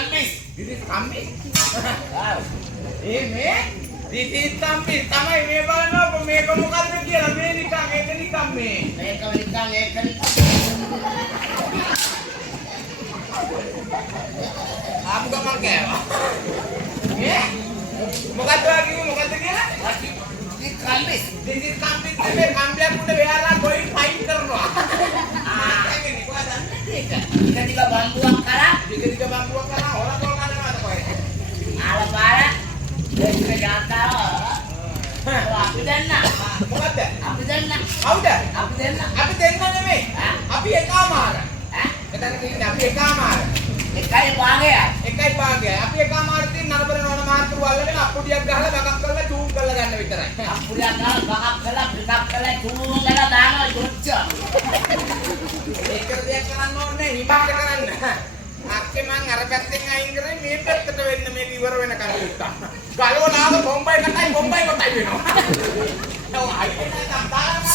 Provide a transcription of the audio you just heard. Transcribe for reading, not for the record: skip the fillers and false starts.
කම්බිස්. දිදිත් කම්බි. මේ දිදිත් කම්බි තමයි මේ බලනවා මේක මොකද්ද කියලා මේ නිකන් ඒක නිකන් මේ. මේක නිකන් ඒක නිකන්. ආපු ගමන් කෑවා. මොකද්ද වගේ මොකද්ද කියලා? දිදිත් කම්බිස්. දිදිත් කම්බි මේ කම්බියක් උඩ වෙලා ගොයි ෆයිට් කරනවා. ඒක නිකන් ඒක. ටික බම්බුවක් කරා. ටික බම්බුවක් කරා හොරතෝ කරනවාද කොහෙද? ආල පාර. ඒක ගාතාව. අපි දෙන්න. මොකද්ද? අපි දෙන්න. කවුද? අපි දෙන්න. අපි දෙන්න නෙමෙයි. අපි එකමාර. එතන කියන්නේ අපි එකමාර. එකයි භාගයයි. එකයි භාගයයි. අපි එකමාර තියෙන නරබර නෝන මාර්තු අල්ලගෙන අප්පුඩියක් ගහලා බකක් කරලා චූම් කරලා ගන්න විතරයි. අප්පුඩියක් ගහලා බකක් කරලා පිටක් කරලා චූම් කරලා දානවා යොච්ච. ඒකට දෙයක් කරන්න ඕනේ හිමකට කරන්න. අක්කේ මං අර පැත්තෙන් අයින් කරේ මේ පැත්තට වෙන්න මේක ඉවර වෙනකන් ඉත්තා. ගලවලාම බොම්බයි කොටයි වෙනවා. ඔව් අයියේ නැත්නම් තාම